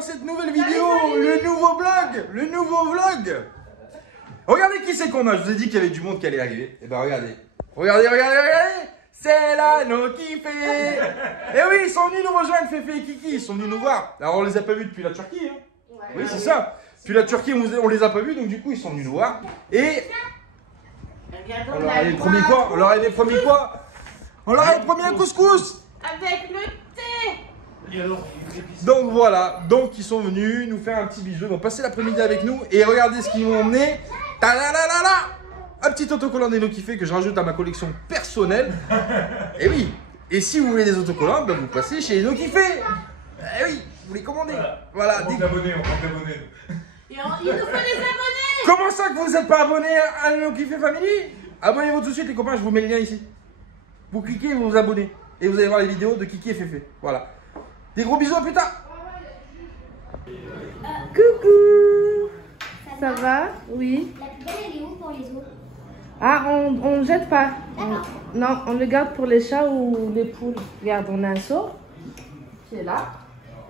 dans cette nouvelle vidéo, le nouveau vlog. Regardez qui c'est qu'on a, je vous ai dit qu'il y avait du monde qui allait arriver. Et ben regardez, c'est la No Kiffé. Et oui, ils sont venus nous rejoindre, Féfé et Kiki, ils sont venus nous voir. Alors on les a pas vus depuis la Turquie, hein. Oui, c'est ça. Puis la Turquie, on les a pas vus, donc du coup ils sont venus nous voir. Et on leur avait promis quoi? On leur avait promis un couscous. Avec le thé. Donc voilà, donc ils sont venus nous faire un petit bisou, ils vont passer l'après-midi avec nous et regardez ce qu'ils m'ont emmené. Un petit autocollant des No Kiffé que je rajoute à ma collection personnelle. Et oui, et si vous voulez des autocollants, ben vous passez chez No Kiffé. Eh oui, vous les commandez. Voilà. On manque d'abonnés. Il nous faut des abonnés. Comment ça que vous n'êtes pas abonné à No Kiffé Family? Abonnez-vous tout de suite les copains, je vous mets le lien ici. Vous cliquez et vous vous abonnez. Et vous allez voir les vidéos de Kiki et Féfé. Voilà. Des gros bisous, à plus tard. Coucou. Ça va? Oui. La poubelle, elle est où pour les autres? Ah, on ne jette pas. Non, on le garde pour les chats ou les poules. Regarde, on a un seau qui est là.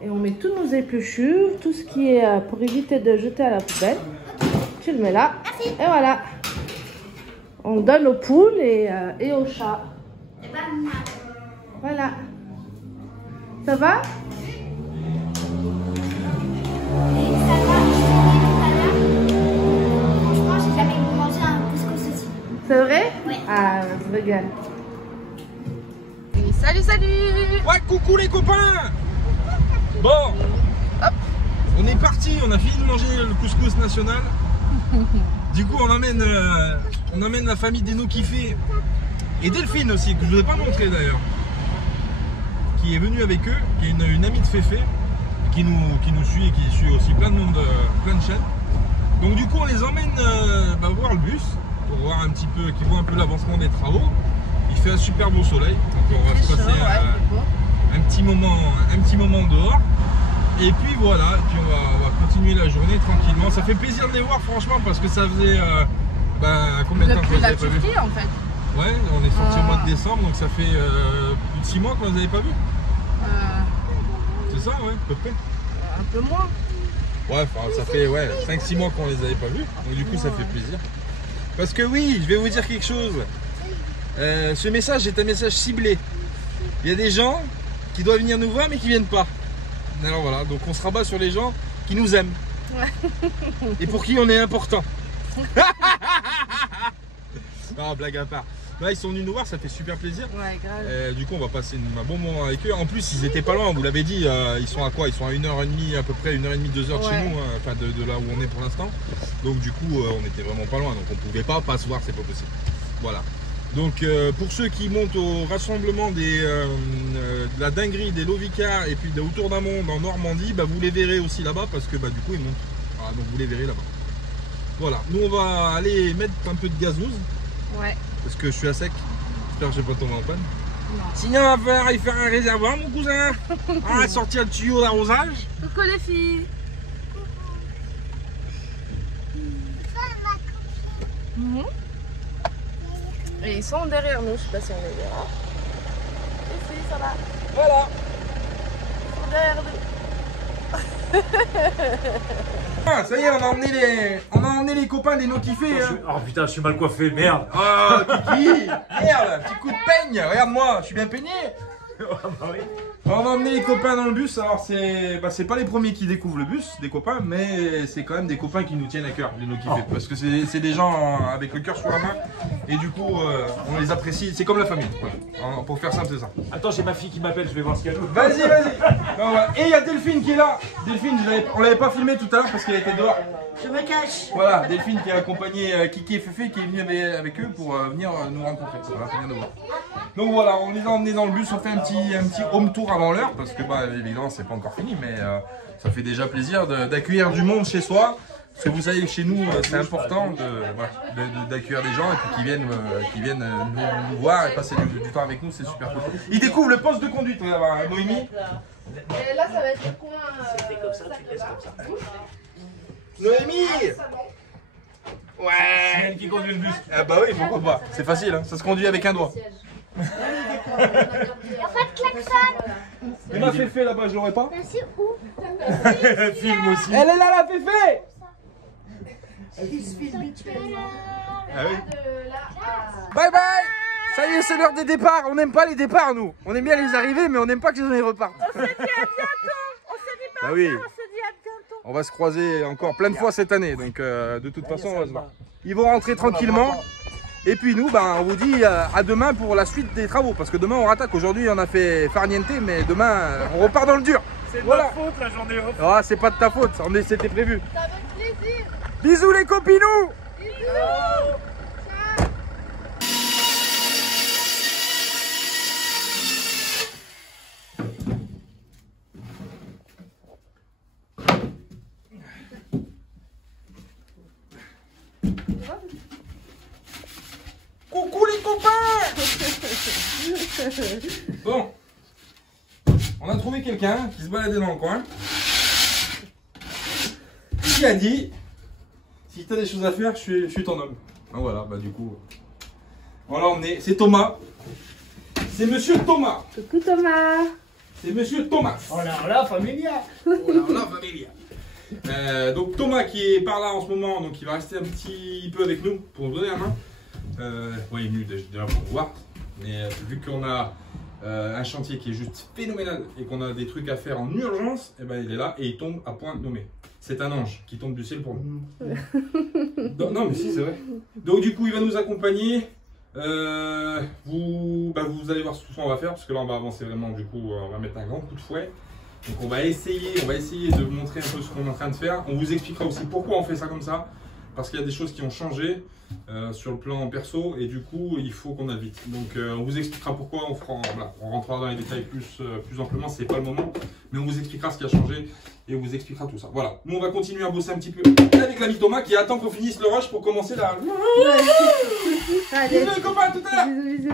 Et on met toutes nos épluchures, tout ce qui est pour éviter de jeter à la poubelle. Tu le mets là. Merci. Et voilà. On donne aux poules et aux chats. Et ben, Voilà. Ça va? franchement, j'ai jamais mangé un couscous aussi. C'est vrai? Oui. Ah, je regarde. Salut. Ouais, coucou les copains. Bon, hop, on est parti, on a fini de manger le couscous national. Du coup, on amène la famille des No Kiffé et Delphine aussi, que je ne vous ai pas montré d'ailleurs, qui est venue avec eux, qui est une amie de Féfé, qui nous suit et qui suit aussi plein de monde, plein de chaînes. Donc du coup, on les emmène voir le bus, pour voir un petit peu, qu'ils voient un peu l'avancement des travaux. Il fait un super beau soleil, donc on va se passer un petit moment dehors. Et puis voilà, et puis on va continuer la journée tranquillement. Ça fait plaisir de les voir franchement parce que ça faisait combien de temps que vous avez pas vu? Turquie en fait. Ouais, on est sorti au mois de décembre, donc ça fait plus de 6 mois que vous les avez pas vus. C'est ça, ouais, à peu près. Un peu moins. Ouais, ça fait 5-6 mois qu'on les avait pas vus, donc du coup ça fait plaisir. Parce que oui, je vais vous dire quelque chose. Ce message est un message ciblé. Il y a des gens qui doivent venir nous voir mais qui viennent pas. Alors voilà, donc on se rabat sur les gens qui nous aiment. Et pour qui on est important. Non, blague à part. Là, ils sont venus nous voir, ça fait super plaisir. Ouais, grave. Du coup, on va passer un bon moment avec eux. En plus, ils étaient pas loin, on vous l'avez dit. Ils sont à quoi? Ils sont à 1h30, à peu près 1h30, 2h de chez nous, hein, enfin de là où on est pour l'instant. Donc du coup, on était vraiment pas loin. Donc on pouvait pas se voir, c'est pas possible. Voilà. Donc pour ceux qui montent au rassemblement de la dinguerie des Lovicar et puis de Autour d'un monde en Normandie, vous les verrez aussi là-bas parce que du coup ils montent. Voilà, donc vous les verrez là-bas. Voilà, nous on va aller mettre un peu de gazouse. Ouais. Parce que je suis à sec. J'espère que je vais pas tomber en panne. Non. Sinon on va falloir y faire un réservoir mon cousin. On va sortir le tuyau d'arrosage. Coucou les filles. Et ils sont derrière nous, je sais pas si on les verra. Ici, ça va. Voilà. Ils sont derrière nous. Ah, ça y est, on a emmené les copains des No Kiffé. Hein. Oh putain, je suis mal coiffé, merde. Oh Kiki, merde, petit coup de peigne. Regarde-moi, je suis bien peigné. On va emmener les copains dans le bus. Alors c'est pas les premiers qui découvrent le bus, des copains, mais c'est quand même des copains qui nous tiennent à cœur, les No Kiffé, parce que c'est des gens avec le cœur sur la main et du coup on les apprécie. C'est comme la famille. Voilà. Pour faire simple, c'est ça. Attends, j'ai ma fille qui m'appelle, je vais voir ce qu'elle veut. Vas-y. Et il y a Delphine qui est là. Delphine, on l'avait pas filmé tout à l'heure parce qu'elle était dehors. Je me cache. Voilà, Delphine qui a accompagné Kiki et Féfé qui est venue avec eux pour venir nous rencontrer. Voilà, venir nous voir. Donc voilà, on les a emmenés dans le bus, on fait un petit home tour avant l'heure parce que évidemment c'est pas encore fini, mais ça fait déjà plaisir d'accueillir du monde chez soi. Parce que vous savez que chez nous c'est important d'accueillir des gens et puis qui viennent nous voir et passer du temps avec nous, c'est super cool. Ils découvrent le poste de conduite, Noémie. Et là ça va être le coin. C'était comme ça, tu laisses comme ça. Noémie! Ouais! C'est elle qui conduit le bus. Ah bah oui, pourquoi pas. C'est facile, hein. Ça se conduit avec un doigt. Il n'y a pas de klaxon. Et ma Féfé là-bas, je l'aurais pas? Merci où? Film aussi. Elle est là, la Féfé! Ah oui. Bye bye! Ça y est, c'est l'heure des départs. On n'aime pas les départs, nous. On aime bien les arrivées, mais on n'aime pas que les repartent. On se dit à bientôt. On se dit pas Bah oui. on se dit à bientôt. On va se croiser encore plein de fois cette année. Donc, de toute façon, on va se voir. Ils vont rentrer tranquillement. Et puis nous, ben, on vous dit à demain pour la suite des travaux. Parce que demain, on rattaque. Aujourd'hui, on a fait farniente, mais demain, on repart dans le dur. C'est de Voilà. ma faute la journée off. Ah, c'est pas de ta faute. C'était prévu. Avec plaisir. Bisous, les copinous! Coucou les copains! Bon, on a trouvé quelqu'un qui se baladait dans le coin, qui a dit si tu as des choses à faire, je suis ton homme. Ah, voilà, bah du coup, on l'a emmené. C'est Thomas. C'est monsieur Thomas. Coucou Thomas. C'est monsieur Thomas. Oh là, familia. Oh là, familia. Donc Thomas qui est par là en ce moment, donc il va rester un petit peu avec nous pour nous donner la main. Ouais, il est venu déjà pour voir, mais vu qu'on a un chantier qui est juste phénoménal et qu'on a des trucs à faire en urgence, et ben il est là et il tombe à point nommé. C'est un ange qui tombe du ciel pour nous. Non mais si, c'est vrai. Donc du coup il va nous accompagner. Vous allez voir ce qu'on va faire parce que là on va avancer vraiment, du coup on va mettre un grand coup de fouet. Donc on va essayer de vous montrer un peu ce qu'on est en train de faire. On vous expliquera aussi pourquoi on fait ça comme ça. Parce qu'il y a des choses qui ont changé sur le plan perso et du coup il faut qu'on aille vite. Donc on vous expliquera pourquoi, on rentrera dans les détails plus amplement, c'est pas le moment. Mais on vous expliquera ce qui a changé et on vous expliquera tout ça. Voilà, nous on va continuer à bosser un petit peu avec l'ami Thomas qui attend qu'on finisse le rush pour commencer la... Allez. Bisous les copains, à tout à l'heure. Bisous.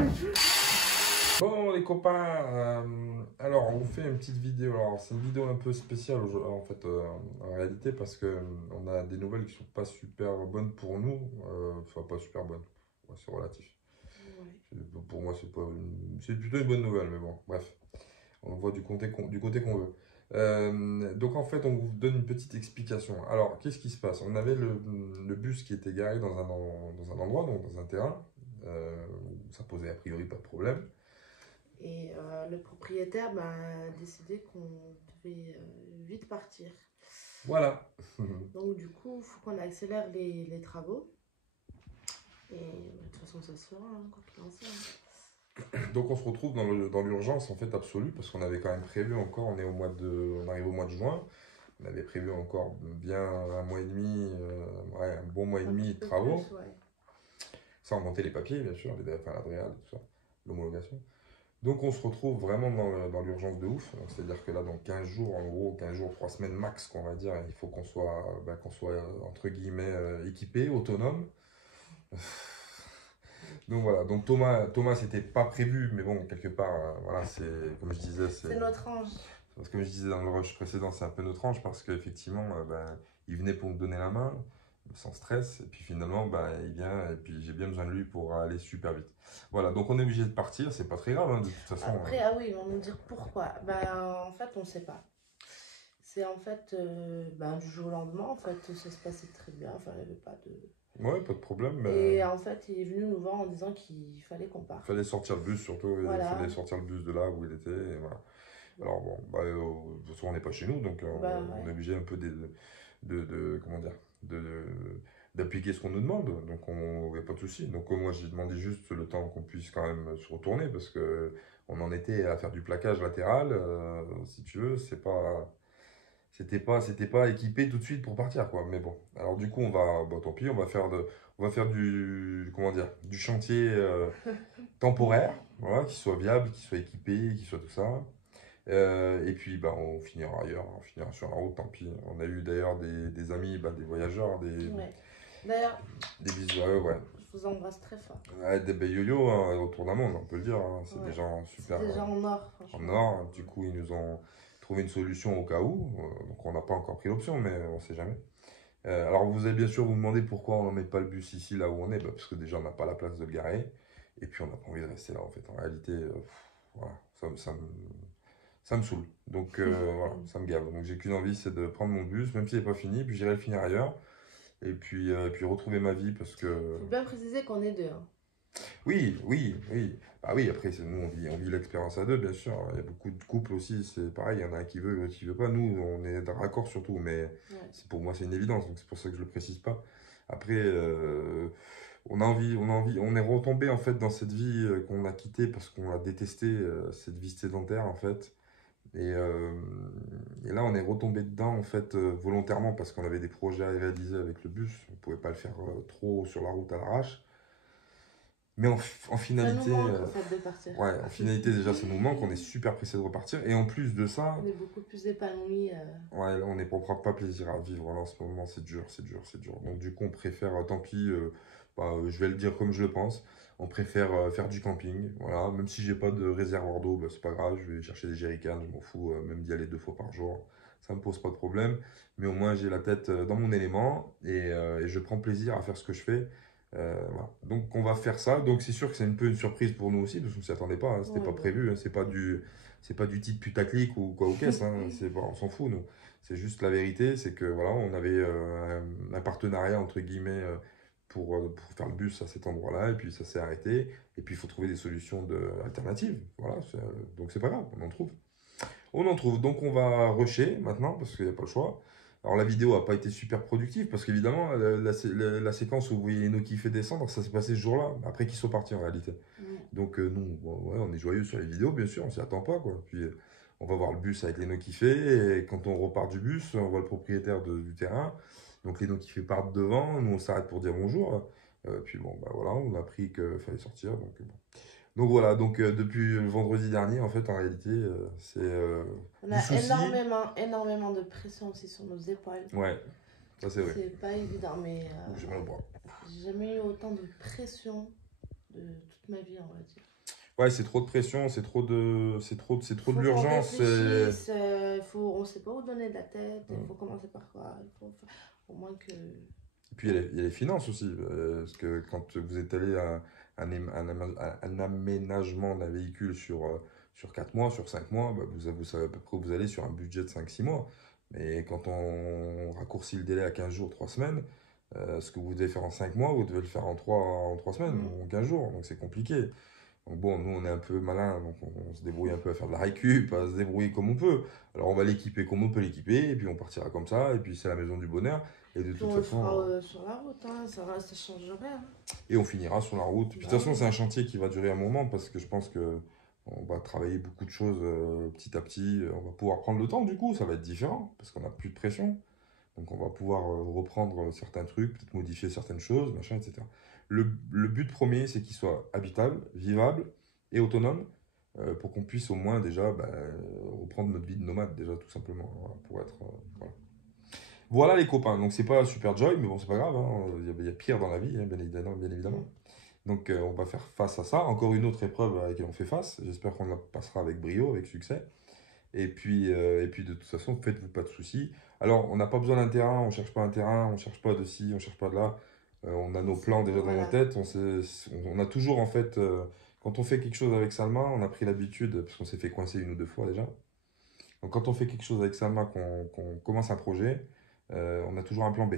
Bon les copains, alors on vous fait une petite vidéo. Alors c'est une vidéo un peu spéciale en fait en réalité parce que on a des nouvelles qui sont pas super bonnes pour nous, enfin pas super bonnes, ouais, c'est relatif. Ouais. Pour moi c'est plutôt une bonne nouvelle, mais bon bref, on voit du côté qu'on veut. Donc en fait on vous donne une petite explication. Alors qu'est-ce qui se passe? On avait le bus qui était garé dans un endroit, donc dans un terrain, où ça posait a priori pas de problème. Et le propriétaire a décidé qu'on devait vite partir. Voilà. Donc du coup, il faut qu'on accélère les travaux. Et de toute façon, ça se fera, hein, quoi qu'il en soit. Donc on se retrouve dans l'urgence en fait absolue parce qu'on avait quand même prévu encore, on arrive au mois de juin, on avait prévu encore bien un mois et demi, un bon mois et demi de travaux. Plus, ouais. Sans monter les papiers bien sûr, l'adréal, tout ça, l'homologation. Donc on se retrouve vraiment dans l'urgence de ouf. C'est-à-dire que là dans 15 jours, en gros 15 jours, 3 semaines max qu'on va dire, il faut qu'on soit entre guillemets équipé, autonome. Donc voilà, donc Thomas c'était pas prévu, mais bon quelque part, voilà, c'est comme je disais, c'est notre ange. Parce que comme je disais dans le rush précédent, c'est un peu notre ange parce qu'effectivement, il venait pour me donner la main, sans stress, et puis finalement, il vient, et puis j'ai bien besoin de lui pour aller super vite. Voilà, donc on est obligé de partir, c'est pas très grave, hein, de toute façon. Après, ah oui, ils vont nous dire pourquoi. En fait, on sait pas. C'est en fait, du jour au lendemain, en fait, ça se passait très bien, enfin, il n'y avait pas de... Ouais, pas de problème. Et en fait, il est venu nous voir en disant qu'il fallait qu'on parte. Il fallait sortir le bus, surtout, voilà. Il fallait sortir le bus de là où il était, et voilà. Alors bon, de toute façon, on n'est pas chez nous, donc on est obligé un peu comment dire, d'appliquer ce qu'on nous demande, donc il n'y a pas de souci. Donc moi j'ai demandé juste le temps qu'on puisse quand même se retourner parce que on en était à faire du plaquage latéral, si tu veux, c'était pas équipé tout de suite pour partir quoi. Mais bon, alors du coup tant pis, on va faire du comment dire, du chantier temporaire, voilà, qui soit viable, qui soit équipé, qui soit tout ça. Et puis on finira ailleurs, on finira sur la route, tant pis. On a eu d'ailleurs des amis, des voyageurs, ouais. D'ailleurs, des bisous, ouais. Je vous embrasse très fort. Ouais, des yo-yo hein, autour d'un monde, on peut le dire. Hein. C'est des gens super. C'est des gens en or, franchement. En or, du coup, ils nous ont trouvé une solution au cas où. Donc, on n'a pas encore pris l'option, mais on ne sait jamais. Alors, vous allez bien sûr vous demander pourquoi on ne met pas le bus ici, là où on est. Parce que déjà, on n'a pas la place de le garer. Et puis on n'a pas envie de rester là en fait. En réalité, voilà, ça me saoule. Donc voilà, ça me gave. Donc j'ai qu'une envie, c'est de prendre mon bus, même s'il n'est pas fini, puis j'irai le finir ailleurs. Et puis retrouver ma vie parce que... Faut bien préciser qu'on est deux. Hein. Oui, oui, oui. Ah oui, après, nous, on vit l'expérience à deux, bien sûr. Il y a beaucoup de couples aussi, c'est pareil, il y en a un qui veut, l'autre qui veut pas. Nous, on est d'accord surtout, mais pour moi, c'est une évidence, donc c'est pour ça que je le précise pas. Après, on est retombé en fait dans cette vie qu'on a quittée parce qu'on a détesté cette vie sédentaire en fait. Et là, on est retombé dedans en fait volontairement parce qu'on avait des projets à réaliser avec le bus. On pouvait pas le faire trop sur la route à l'arrache. Mais en finalité, ça nous manque, en fait, de partir. Ouais, en finalité déjà ça nous manque, on est super pressé de repartir et en plus de ça, on est beaucoup plus épanouis. Ouais, là, on prend pas plaisir à vivre là, en ce moment, c'est dur, c'est dur, c'est dur. Donc du coup on préfère, tant pis, je vais le dire comme je le pense, on préfère faire du camping, voilà, même si j'ai pas de réservoir d'eau, c'est pas grave, je vais chercher des jerrycans, je m'en fous, même d'y aller 2 fois par jour, ça me pose pas de problème, mais au moins j'ai la tête dans mon élément et je prends plaisir à faire ce que je fais. Voilà. Donc on va faire ça. Donc c'est sûr que c'est un peu une surprise pour nous aussi parce qu'on s'y attendait pas, hein. C'était pas prévu, hein. C'est pas du type putaclic ou quoi ou qu'est-ce, hein. On s'en fout nous. C'est juste la vérité, c'est que voilà, on avait un partenariat entre guillemets pour faire le bus à cet endroit-là et puis ça s'est arrêté et puis il faut trouver des solutions alternatives. Voilà, donc c'est pas grave, on en trouve. On en trouve. Donc on va rusher maintenant parce qu'il n'y a pas le choix. Alors la vidéo n'a pas été super productive parce qu'évidemment la séquence où vous voyez nos kiffés descendre, ça s'est passé ce jour-là, après qu'ils sont partis en réalité. Donc nous, ouais, on est joyeux sur les vidéos bien sûr, on s'y attend pas quoi. Puis on va voir le bus avec les no kiffés et quand on repart du bus, on voit le propriétaire du terrain. Donc les no kiffés partent devant, nous on s'arrête pour dire bonjour. Puis bon bah voilà, on a appris qu'il fallait sortir donc bon. Donc voilà, donc depuis le vendredi dernier, en fait, en réalité, c'est on a énormément de pression aussi sur nos épaules. Ouais, ça c'est vrai. C'est pas évident, mais j'ai mal au bras. J'ai jamais eu autant de pression de toute ma vie, on va dire. Ouais, c'est trop de pression, c'est trop de l'urgence. On sait pas où donner de la tête, il faut commencer par quoi, il faut au moins que... Et puis il y a les finances aussi, parce que quand vous êtes allé à un aménagement d'un véhicule sur 4 mois, sur 5 mois, bah vous savez à peu près où vous allez sur un budget de 5-6 mois. Mais quand on raccourcit le délai à 15 jours, 3 semaines, ce que vous devez faire en 5 mois, vous devez le faire en 3 semaines, en 15 jours, donc c'est compliqué. Donc bon, nous on est un peu malin, donc on se débrouille un peu à faire de la récup, à se débrouiller comme on peut. Alors on va l'équiper comme on peut l'équiper, et puis on partira comme ça, et puis c'est la maison du bonheur. Et de toute façon, on le fera sur la route, hein, ça change rien. Et on finira sur la route. Puis de toute façon, c'est un chantier qui va durer un moment, parce que je pense que on va travailler beaucoup de choses petit à petit. On va pouvoir prendre le temps, du coup, ça va être différent, parce qu'on n'a plus de pression. Donc on va pouvoir reprendre certains trucs, peut-être modifier certaines choses, machin, etc. Le but premier, c'est qu'il soit habitable, vivable et autonome, pour qu'on puisse au moins déjà reprendre notre vie de nomade, déjà tout simplement, voilà, pour être... voilà. Voilà les copains, donc c'est pas super joy, mais bon c'est pas grave, hein. Il y a pire dans la vie, hein, bien évidemment. Donc on va faire face à ça, encore une autre épreuve à laquelle on fait face, j'espère qu'on la passera avec brio, avec succès. Et puis de toute façon, faites-vous pas de soucis. Alors, on n'a pas besoin d'un terrain, on cherche pas un terrain, on cherche pas de ci, on cherche pas de là. On a nos plans déjà dans nos têtes. On a toujours, en fait, quand on fait quelque chose avec Salma, on a pris l'habitude, parce qu'on s'est fait coincer 1 ou 2 fois déjà. Donc, quand on fait quelque chose avec Salma, qu'on commence un projet, on a toujours un plan B.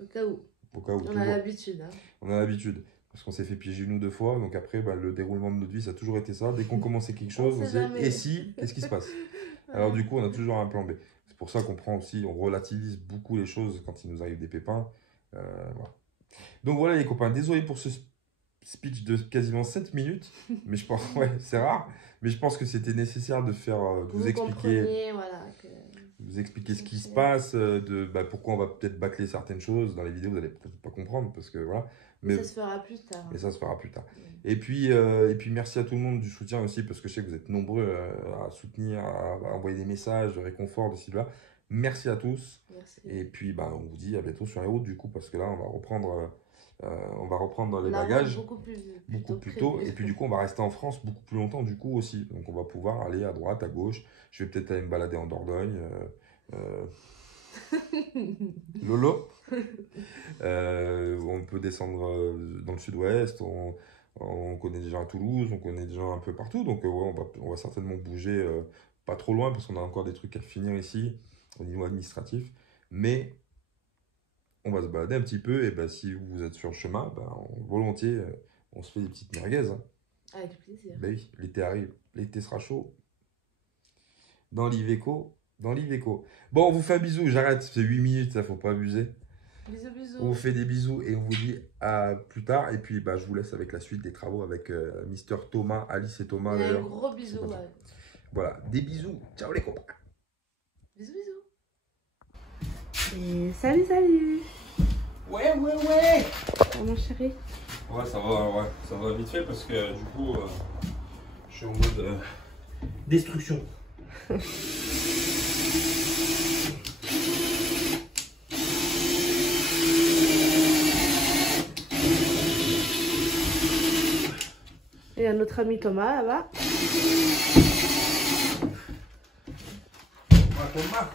Au cas où. On a l'habitude. Hein. On a l'habitude. Parce qu'on s'est fait piéger 1 ou 2 fois, donc après, le déroulement de notre vie, ça a toujours été ça. Dès qu'on commençait quelque chose, on se disait, et si, qu'est-ce qui se passe? Alors du coup, on a toujours un plan B. C'est pour ça qu'on prend aussi, on relativise beaucoup les choses quand il nous arrive des pépins. Voilà. Donc voilà les copains, désolé pour ce speech de quasiment 7 minutes, mais je pense, ouais, c'est rare, mais je pense que c'était nécessaire de faire, de vous expliquer, vous expliquer ce qui se passe, pourquoi on va peut-être bâcler certaines choses dans les vidéos, vous n'allez peut-être pas comprendre, parce que voilà. Mais ça se fera plus tard. Mais ça se fera plus tard. Et puis merci à tout le monde du soutien aussi, parce que je sais que vous êtes nombreux à soutenir, à envoyer des messages de réconfort de ci, de là. Merci à tous. Merci. Et puis on vous dit à bientôt sur les routes du coup, parce que là on va reprendre les bagages beaucoup plus tôt. Et puis du coup on va rester en France beaucoup plus longtemps du coup aussi. Donc on va pouvoir aller à droite, à gauche. Je vais peut-être aller me balader en Dordogne. Lolo. On peut descendre dans le sud-ouest, On connaît des gens à Toulouse, on connaît des gens un peu partout. Donc ouais, on va certainement bouger pas trop loin parce qu'on a encore des trucs à finir ici au niveau administratif. Mais on va se balader un petit peu. Et ben, si vous êtes sur le chemin, volontiers, on se fait des petites merguez. Hein. Avec plaisir. Ben oui, l'été arrive. L'été sera chaud. Dans l'Iveco. Bon, on vous fait un bisou. J'arrête, c'est 8 minutes, ça faut pas abuser. Bisous, bisous. On vous fait des bisous et on vous dit à plus tard. Et puis, je vous laisse avec la suite des travaux avec Mister Thomas, Alice et Thomas. Et un gros bisou. Ouais. Voilà, des bisous. Ciao les copains. Bisous, bisous. Et salut. Ouais. Oh, mon chéri. Ouais, ça va vite fait parce que du coup, je suis en mode destruction. Et un autre ami Thomas là-bas. Thomas.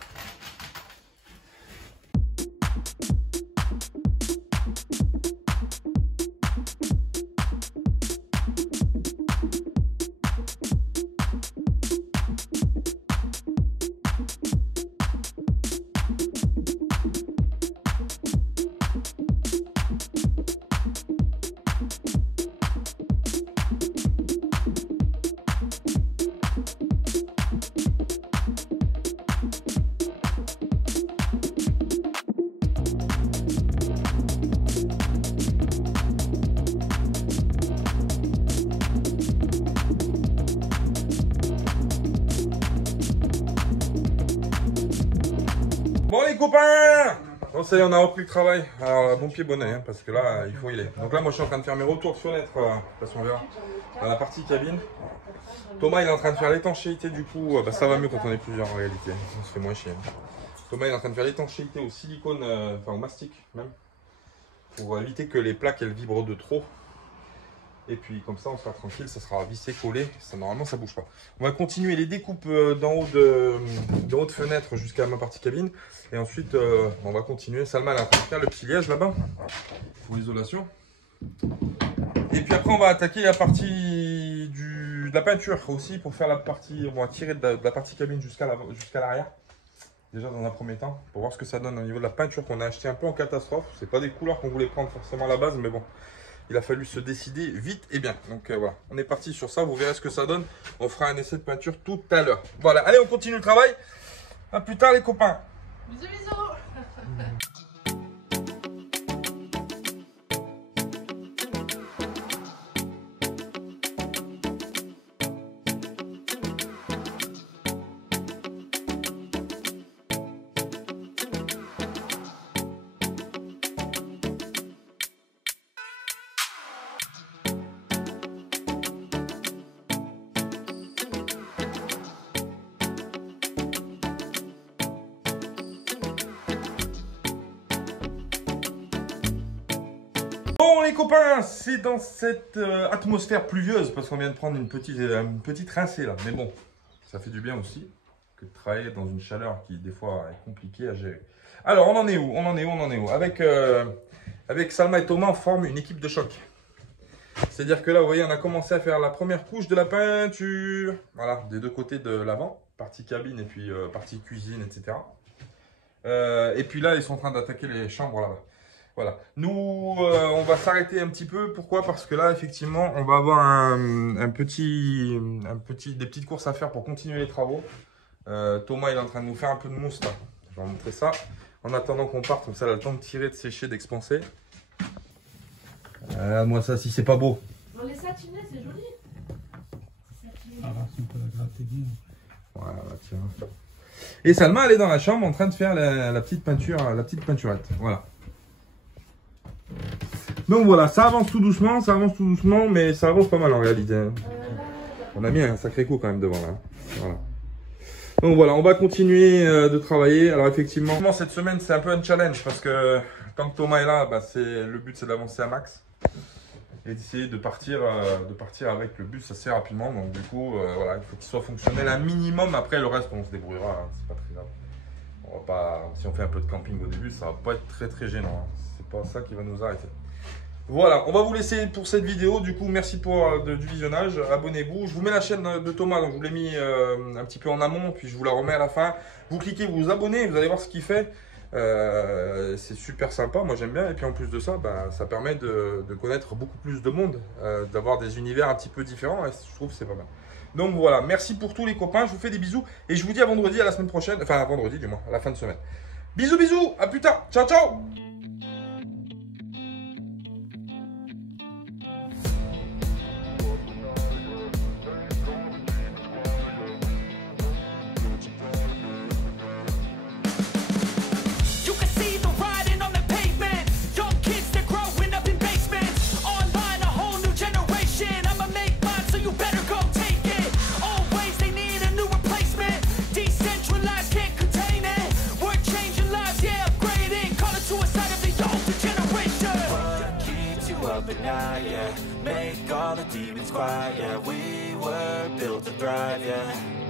Bon les copains, bon ça y est, on a repris le travail. Alors bon pied bon oeil, hein, parce que là il faut y aller. Donc là moi je suis en train de faire mes retours de fenêtre, parce qu'on verra, dans la partie cabine. Thomas il est en train de faire l'étanchéité, du coup ça va mieux quand on est plusieurs en réalité, on se fait moins chier. Thomas il est en train de faire l'étanchéité au silicone, enfin au mastic même, pour éviter que les plaques elles vibrent de trop. Et puis comme ça on sera tranquille, ça sera vissé, collé, ça, normalement ça bouge pas. On va continuer les découpes d'en haut de fenêtre jusqu'à ma partie cabine. Et ensuite on va continuer, Salma elle est en train de faire le petit liège là-bas, pour l'isolation. Et puis après on va attaquer la partie de la peinture aussi, pour faire la partie, on va tirer de la partie cabine jusqu'à l'arrière. Déjà dans un premier temps, pour voir ce que ça donne au niveau de la peinture qu'on a acheté un peu en catastrophe. C'est pas des couleurs qu'on voulait prendre forcément à la base, mais bon. Il a fallu se décider vite et bien. Donc voilà, on est parti sur ça. Vous verrez ce que ça donne. On fera un essai de peinture tout à l'heure. Voilà, allez, on continue le travail. À plus tard les copains. Bisous, bisous. Bon les copains, c'est dans cette atmosphère pluvieuse, parce qu'on vient de prendre une petite rincée là. Mais bon, ça fait du bien aussi que de travailler dans une chaleur qui des fois est compliquée à gérer. Alors on en est où? Avec Salma et Thomas, on forme une équipe de choc. C'est-à-dire que là, vous voyez, on a commencé à faire la première couche de la peinture. Voilà, des deux côtés de l'avant, partie cabine et puis partie cuisine, etc. Et puis là, ils sont en train d'attaquer les chambres là-bas. Voilà. Nous, on va s'arrêter un petit peu. Pourquoi? Parce que là, effectivement, on va avoir des petites courses à faire pour continuer les travaux. Thomas, il est en train de nous faire un peu de mousse là. Je vais vous montrer ça. En attendant qu'on parte, comme ça, il a le temps de tirer, de sécher, d'expanser. Moi, ça, si c'est pas beau. On les satinés, c'est joli. Voilà, tiens. Et Salma, elle est dans la chambre en train de faire la petite peinture, la petite peinturette. Voilà. Donc voilà, ça avance tout doucement, mais ça avance pas mal en réalité. On a mis un sacré coup quand même devant là. Voilà. Donc voilà, on va continuer de travailler. Alors effectivement, cette semaine c'est un peu un challenge parce que quand Thomas est là, le but c'est d'avancer à max et d'essayer de partir avec le bus assez rapidement. Donc du coup, voilà, il faut qu'il soit fonctionnel un minimum. Après le reste, on se débrouillera, hein, c'est pas très grave. On va pas, si on fait un peu de camping au début, ça va pas être très gênant. Hein. C'est pas ça qui va nous arrêter. Voilà, on va vous laisser pour cette vidéo. Du coup, merci pour du visionnage. Abonnez-vous. Je vous mets la chaîne de Thomas, donc je vous l'ai mis un petit peu en amont, puis je vous la remets à la fin. Vous cliquez, vous vous abonnez, vous allez voir ce qu'il fait. C'est super sympa, moi j'aime bien. Et puis en plus de ça, bah, ça permet de connaître beaucoup plus de monde, d'avoir des univers un petit peu différents. Et je trouve que c'est pas mal. Donc voilà, merci pour tous les copains. Je vous fais des bisous. Et je vous dis à vendredi, à la semaine prochaine. Enfin, à vendredi du moins, à la fin de semaine. Bisous, bisous, à plus tard. Ciao, ciao. Make all the demons quiet, yeah. We were built to thrive, yeah.